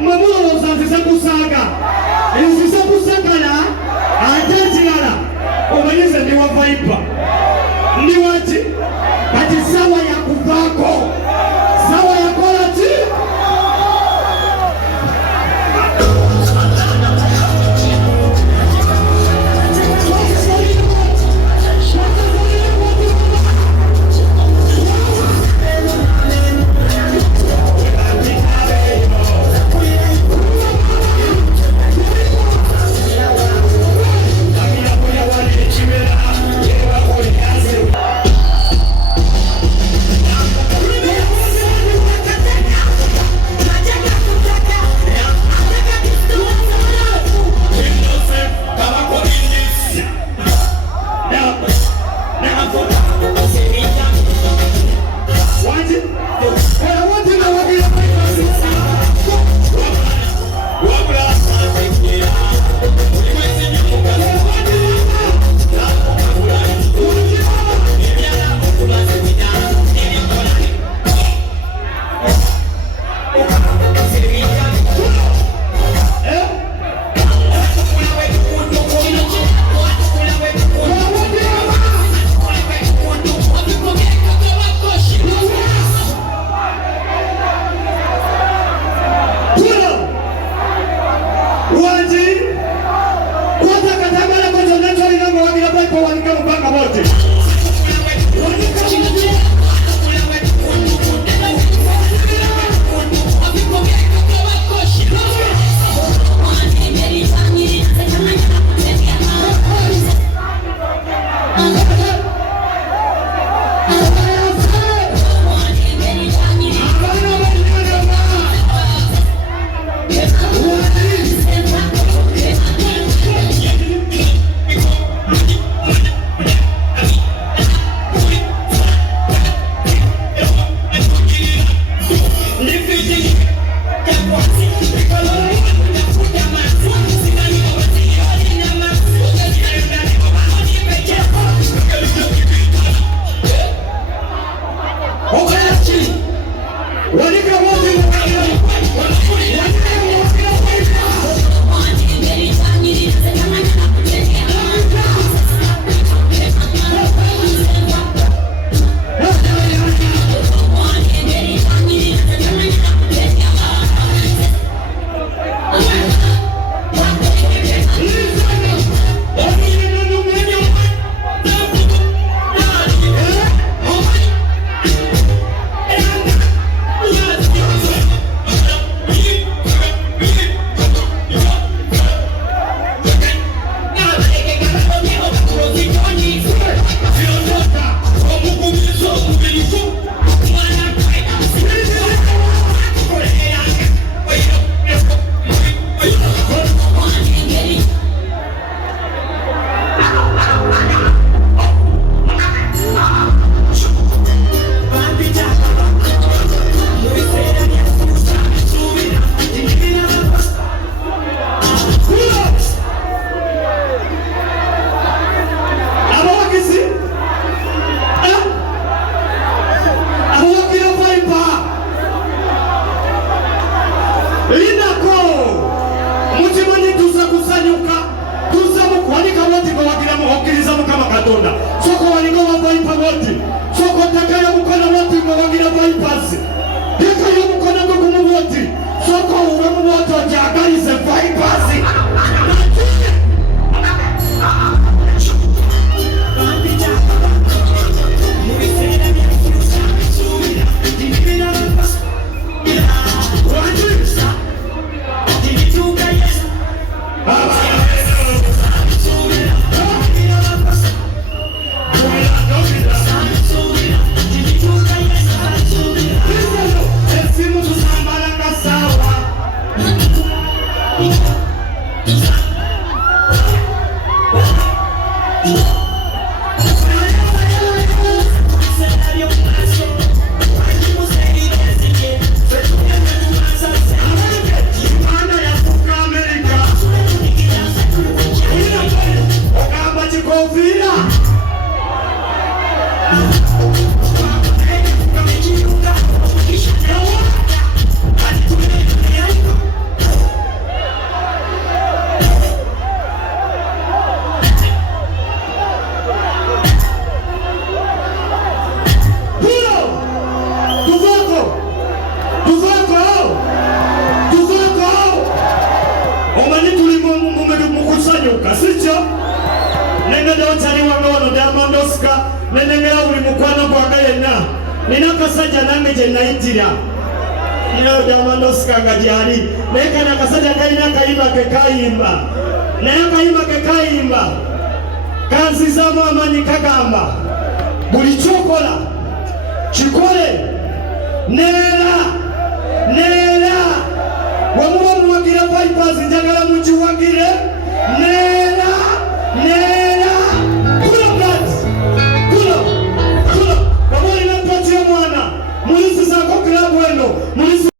Mamulo zanziza kusaga. Inziza kusagala. Atanjigala. Obanyeze ndi wa Viper. Ndi wati? Kati sawa ya kuvako. Sawa ya kolati. Soko walingo wa Viper wote. Soko takaya mukona wote mwagira Vipers. Takaya mukona gumu wote. Soko uramu wote wajagalize Vipers. This obaddewo kyali wange wano Diamond Oscar nenengera buli mukwano gwange yenna nina akasajja nange gye nayitira ninayo Diamond Oscar nga gyali naye kana akasajja kalina akayimba ke kayimba naye akayimba ke kayimba kanzizaamu amaanyi kagamba buli kyokola kikole neera